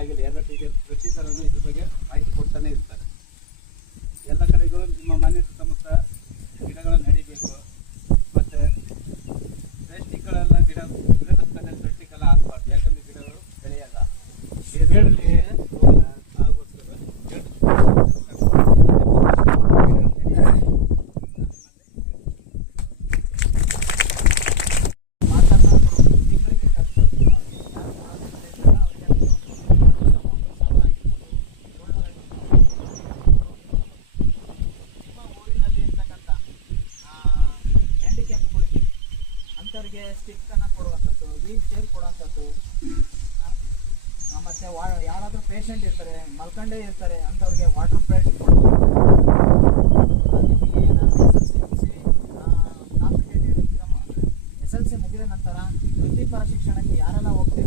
ಆಗಿಲ್ಲ, ಎಲ್ಲರಿಗೆ ಪ್ರತಿ ಸಲನೂ ಇದ್ರ ಬಗ್ಗೆ ಮಾಹಿತಿ ಕೊಡ್ತಾನೆ ಇರ್ತಾರೆ. ಎಲ್ಲ ಕಡೆಗೂ ನಿಮ್ಮ ಮನೆ ಸುತ್ತಮುತ್ತ ಗಿಡಗಳನ್ನು ನೆಡಿಬೇಕು. ಮತ್ತು ಪ್ಲಾಸ್ಟಿಕ್ಗಳೆಲ್ಲ ಗಿಡದ ಮೇಲೆ ಪ್ಲಾಸ್ಟಿಕ್ಕೆಲ್ಲ ಹಾಕಬಾರ್ದು, ಯಾಕಂದರೆ ಗಿಡಗಳು ಬೆಳೆಯಲ್ಲ. ಸ್ಟಿಕ್ಕನ್ನು ಕೊಡುವಂಥದ್ದು, ವೀಲ್ ಚೇರ್ ಕೊಡುವಂಥದ್ದು, ಮತ್ತು ಯಾರಾದರೂ ಪೇಷಂಟ್ ಇರ್ತಾರೆ, ಮಲ್ಕೊಂಡೇ ಇರ್ತಾರೆ, ಅಂಥವ್ರಿಗೆ ವಾಟರ್ ಪ್ಲೇಟ್ ಕೊಡೋದು. ನಿಮಗೆ ಏನಾದರೂ ಎಸ್ ಎಲ್ ಸಿ ಮುಗಿದ ನಂತರ ವೃತ್ತಿಪರ ಶಿಕ್ಷಣಕ್ಕೆ ಯಾರೆಲ್ಲ ಹೋಗ್ತೀವಿ